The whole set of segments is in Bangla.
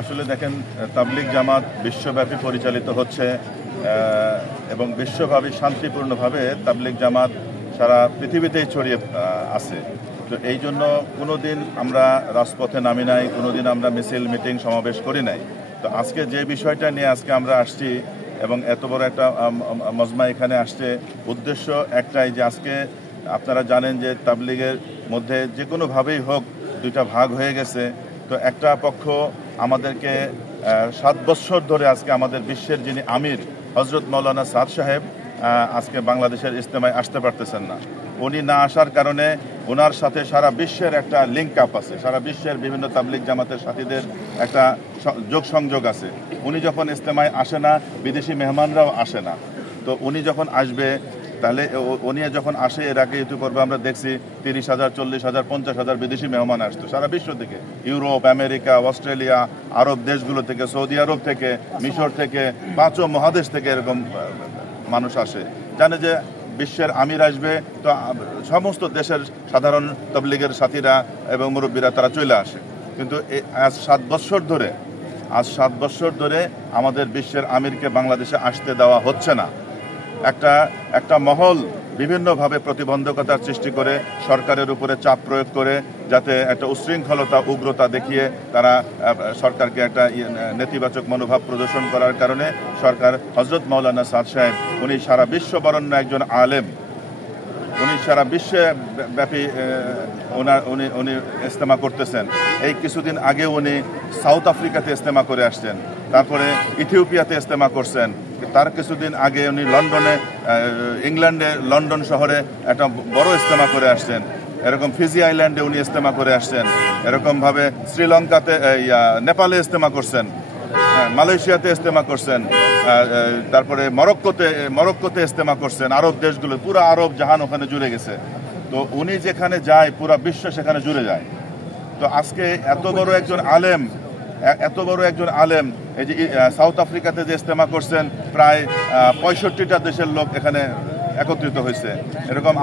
আসলে দেখেন, তাবলিগ জামাত বিশ্বব্যাপী পরিচালিত হচ্ছে এবং বিশ্বব্যাপী শান্তিপূর্ণভাবে তাবলিগ জামাত সারা পৃথিবীতেই ছড়িয়ে আছে। তো এই জন্য কোনোদিন আমরা রাজপথে নামি নাই, কোনোদিন আমরা মিছিল মিটিং সমাবেশ করি নাই। তো আজকে যে বিষয়টা নিয়ে আজকে আমরা আসছি এবং এত বড় একটা মজমা এখানে আসছে, উদ্দেশ্য একটাই যে আজকে আপনারা জানেন যে তাবলিগের মধ্যে যে কোনোভাবেই হোক দুইটা ভাগ হয়ে গেছে। তো একটা পক্ষ আমাদেরকে 7 বছর ধরে আজকে আমাদের বিশ্বের যিনি আমির হজরত মৌলানা সাদ সাহেব আজকে বাংলাদেশের ইজতেমায় আসতে পারতেছেন না। উনি না আসার কারণে ওনার সাথে সারা বিশ্বের একটা লিঙ্ক আপ আছে, সারা বিশ্বের বিভিন্ন তাবলিগ জামাতের সাথীদের একটা যোগ সংযোগ আছে। উনি যখন ইজতেমায় আসে না, বিদেশি মেহমানরাও আসে না। তো উনি যখন আসবে, তাহলে উনি যখন আসে, এর আগে ইউটিউবে আমরা দেখছি 30,000, 40,000, 50,000 বিদেশি মেহমান আসতো সারা বিশ্ব থেকে, ইউরোপ, আমেরিকা, অস্ট্রেলিয়া, আরব দেশগুলো থেকে, সৌদি আরব থেকে, মিশর থেকে, 5 মহাদেশ থেকে এরকম মানুষ আসে। জানে যে বিশ্বের আমির আসবে, তো সমস্ত দেশের সাধারণ তাবলিগের সাথীরা এবং মুরব্বীরা তারা চলে আসে। কিন্তু আজ 7 বছর ধরে আমাদের বিশ্বের আমিরকে বাংলাদেশে আসতে দেওয়া হচ্ছে না। একটা মহল বিভিন্নভাবে প্রতিবন্ধকতার সৃষ্টি করে সরকারের উপরে চাপ প্রয়োগ করে, যাতে একটা উশৃঙ্খলতা, উগ্রতা দেখিয়ে তারা সরকারকে একটা নেতিবাচক মনোভাব প্রদর্শন করার কারণে সরকার হজরত মৌলানা সাদ সাহেব, উনি সারা বিশ্ব বরণ্য একজন আলেম, উনি সারা বিশ্বে ব্যাপী উনি ইজতেমা করতেছেন। এই কিছুদিন আগে উনি সাউথ আফ্রিকাতে ইজতেমা করে আসছেন, তারপরে ইথিওপিয়াতে ইজতেমা করছেন, তার কিছুদিন আগে উনি ইংল্যান্ডে লন্ডন শহরে একটা বড় ইজতেমা করে আসছেন। এরকম ফিজি আইল্যান্ডে উনি ইজতেমা করে আসছেন, এরকমভাবে শ্রীলঙ্কাতে, নেপালে ইজতেমা করছেন, মালয়েশিয়াতে ইজতেমা করছেন, তারপরে মরক্কোতে ইজতেমা করছেন। আরব দেশগুলো, পুরো আরব জাহান ওখানে জুড়ে গেছে। তো উনি যেখানে যায় পুরো বিশ্ব সেখানে জুড়ে যায়। তো আজকে এত বড় একজন আলেম এই যে সাউথ আফ্রিকাতে যে ইজতেমা করছেন, প্রায় 65টা দেশের লোক এখানে একত্রিত হয়েছে। এরকম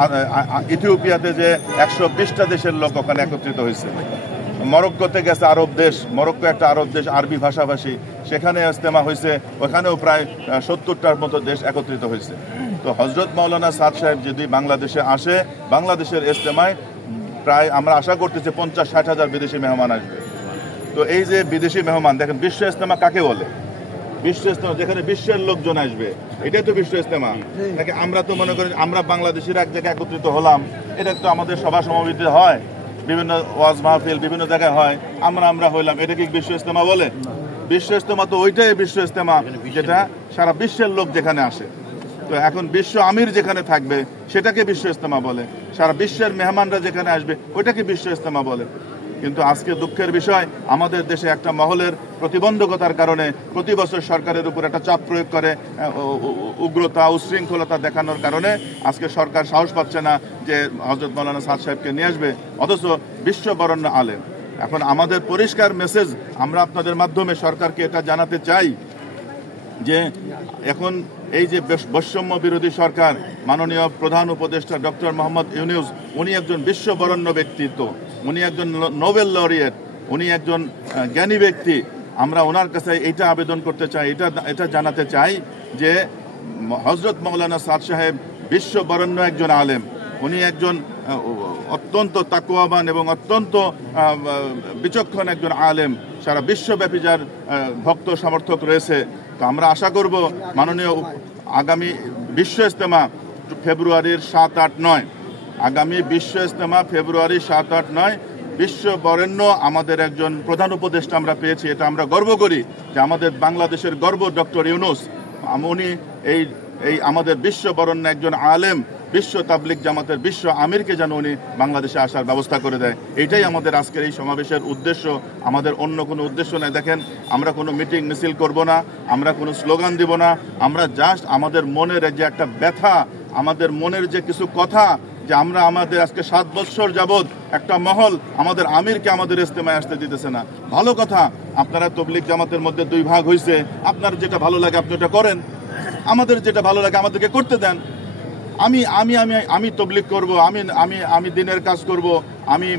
ইথিওপিয়াতে যে 120টা দেশের লোক ওখানে একত্রিত হয়েছে। মরক্কোতে গেছে আরব দেশ, মরক্কো একটা আরব দেশ, আরবি ভাষাভাষী, সেখানে ইজতেমা হয়েছে, ওখানেও প্রায় 70টার মতো দেশ একত্রিত হয়েছে। তো হজরত মৌলানা সাদ সাহেব যদি বাংলাদেশে আসে, বাংলাদেশের ইজতেমায় প্রায় আমরা আশা করতেছি 50-60 হাজার বিদেশি মেহমান আসবে। তো এই যে বিদেশি মেহমান, দেখেন বিশ্ব ইজতেমা কাকে বলে? বিশ্ব ইজতেমা যেখানে বিশ্বের লোকজন আসবে, এটাই তো বিশ্ব ইজতেমা। নাকি আমরা তো মনে করি আমরা বাংলাদেশের এক জায়গায় একত্রিত হলাম, এটা তো আমাদের সভা সমাবেশ হয়, বিভিন্ন ওয়াজ মাহফিল বিভিন্ন জায়গায় হয়, আমরা হইলাম, এটা কি বিশ্ব ইজতেমা বলে? বিশ্ব ইজতেমা তো ওইটাই বিশ্ব ইজতেমা যেটা সারা বিশ্বের লোক যেখানে আসে। তো এখন বিশ্ব আমির যেখানে থাকবে সেটাকে বিশ্ব ইজতেমা বলে, সারা বিশ্বের মেহমানরা যেখানে আসবে ওইটাকে বিশ্ব ইজতেমা বলে। কিন্তু আজকে দুঃখের বিষয়, আমাদের দেশে একটা মহলের প্রতিবন্ধকতার কারণে প্রতি বছর সরকারের উপর একটা চাপ প্রয়োগ করে, উগ্রতা, উশৃঙ্খলতা দেখানোর কারণে আজকে সরকার সাহস পাচ্ছে না যে হযরত মাওলানা সাদ সাহেবকে নিয়ে আসবে, অথচ বিশ্ব বরেণ্য আলেম। এখন আমাদের পরিষ্কার মেসেজ, আমরা আপনাদের মাধ্যমে সরকারকে এটা জানাতে চাই যে এখন এই যে বৈষম্য বিরোধী সরকার, মাননীয় প্রধান উপদেষ্টা ডক্টর মোহাম্মদ ইউনূস, উনি একজন বিশ্ববরেণ্য ব্যক্তিত্ব, উনি একজন নোবেল লরিয়েট, উনি একজন জ্ঞানী ব্যক্তি। আমরা ওনার কাছে এইটা আবেদন করতে চাই, এটা জানাতে চাই যে হজরত মৌলানা সাদ সাহেব বিশ্ববরেণ্য একজন আলেম, উনি একজন অত্যন্ত তাকওয়াবান এবং অত্যন্ত বিচক্ষণ একজন আলেম, সারা বিশ্বব্যাপী যার ভক্ত সমর্থক রয়েছে। তো আমরা আশা করব মাননীয় আগামী বিশ্ব ইজতেমা ফেব্রুয়ারির 7, 8, 9, আগামী বিশ্ব ইজতেমা ফেব্রুয়ারি 7, 8, 9 বিশ্ব বরেণ্য আমাদের একজন প্রধান উপদেষ্টা আমরা পেয়েছি। এটা আমরা গর্ব করি যে আমাদের বাংলাদেশের গর্ব ডক্টর ইউনূস, উনি এই আমাদের বিশ্ব বরেণ্য একজন আলেম, বিশ্ব তাবলিগ জামাতের বিশ্ব আমিরকে যেন উনি বাংলাদেশে আসার ব্যবস্থা করে দেয়। এটাই আমাদের আজকের এই সমাবেশের উদ্দেশ্য, আমাদের অন্য কোনো উদ্দেশ্য নেই। দেখেন, আমরা কোনো মিটিং মিছিল করব না, আমরা কোনো স্লোগান দিব না, আমরা জাস্ট আমাদের মনের যে একটা ব্যথা, আমাদের মনের যে কিছু কথা, যে আমাদের আজকে 7 বছর যাবৎ একটা মহল আমাদের আমিরকে আমাদের ইজতেমায় আসতে দিতেছে না। ভালো কথা, আপনারা তবলিগ জামাতের মধ্যে 2 ভাগ হয়েছে, আপনার যেটা ভালো লাগে আপনি ওটা করেন, আমাদের যেটা ভালো লাগে আমাদেরকে করতে দেন। আমি তবলিগ করব, আমি দিনের কাজ করব, আমি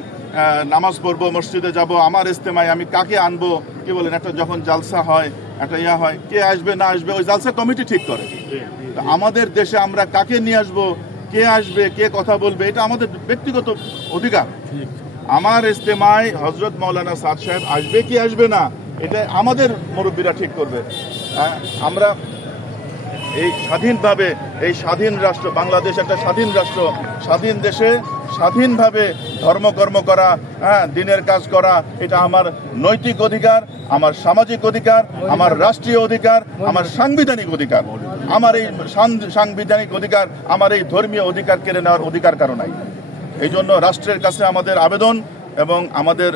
নামাজ পড়বো, মসজিদে যাব, আমার ইজতেমায় আমি কাকে আনবো, কি বলেন, একটা যখন জালসা হয়, একটা ইয়া হয়, কে আসবে না আসবে ওই জালসা কমিটি ঠিক করে। তো আমাদের দেশে আমরা কাকে নিয়ে আসবো, কে আসবে, কে কথা বলবে, এটা আমাদের ব্যক্তিগত অধিকার। আমার ইজতেমায় হযরত মাওলানা সাদ সাহেব আসবে কি আসবে না, এটা আমাদের মুরব্বীরা ঠিক করবে। আমরা এই স্বাধীনভাবে, এই স্বাধীন রাষ্ট্র বাংলাদেশ একটা স্বাধীন রাষ্ট্র, স্বাধীন দেশে স্বাধীনভাবে ধর্মকর্ম করা, দিনের কাজ করা, এটা আমার নৈতিক অধিকার, আমার সামাজিক অধিকার, আমার রাষ্ট্রীয় অধিকার, আমার সাংবিধানিক অধিকার। আমার এই সাংবিধানিক অধিকার, আমার এই ধর্মীয় অধিকার কেড়ে নেওয়ার অধিকার কারো নাই। এই জন্য রাষ্ট্রের কাছে আমাদের আবেদন এবং আমাদের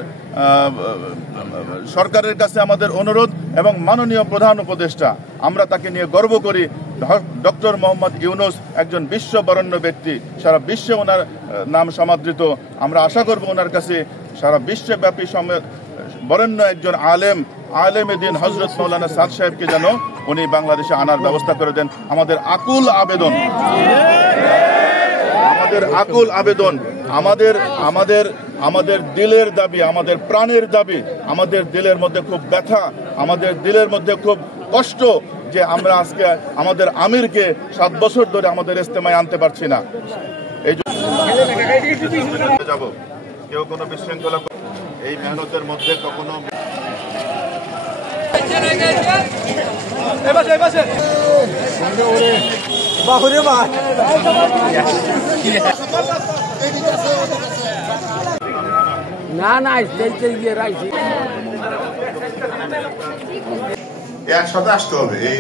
সরকারের কাছে আমাদের অনুরোধ, এবং মাননীয় প্রধান উপদেষ্টা, আমরা তাকে নিয়ে গর্ব করি। ডক্টর মোহাম্মদ ইউনূস একজন বিশ্ববরেণ্য ব্যক্তি, সারা বিশ্বে ওনার নাম সমাদৃত। আমরা আশা করব ওনার কাছে সারা বিশ্বব্যাপী বরেণ্য একজন আলেম দ্বীন হযরত মাওলানা সাদ সাহেবকে যেন উনি বাংলাদেশে আনার ব্যবস্থা করে দেন। আমাদের আকুল আবেদন, আমাদের দিলের দাবি, আমাদের প্রাণের দাবি, আমাদের দিলের মধ্যে খুব ব্যথা, আমাদের দিলের মধ্যে খুব কষ্ট যে আমরা আজকে আমাদের আমিরকে 7 বছর ধরে আমাদের ইজতেমায় আনতে পারছি না। এই যাব কেউ কোনো বিশৃঙ্খলা, এই মেহনতের মধ্যে কখনো একসাথে আসতে হবে। এই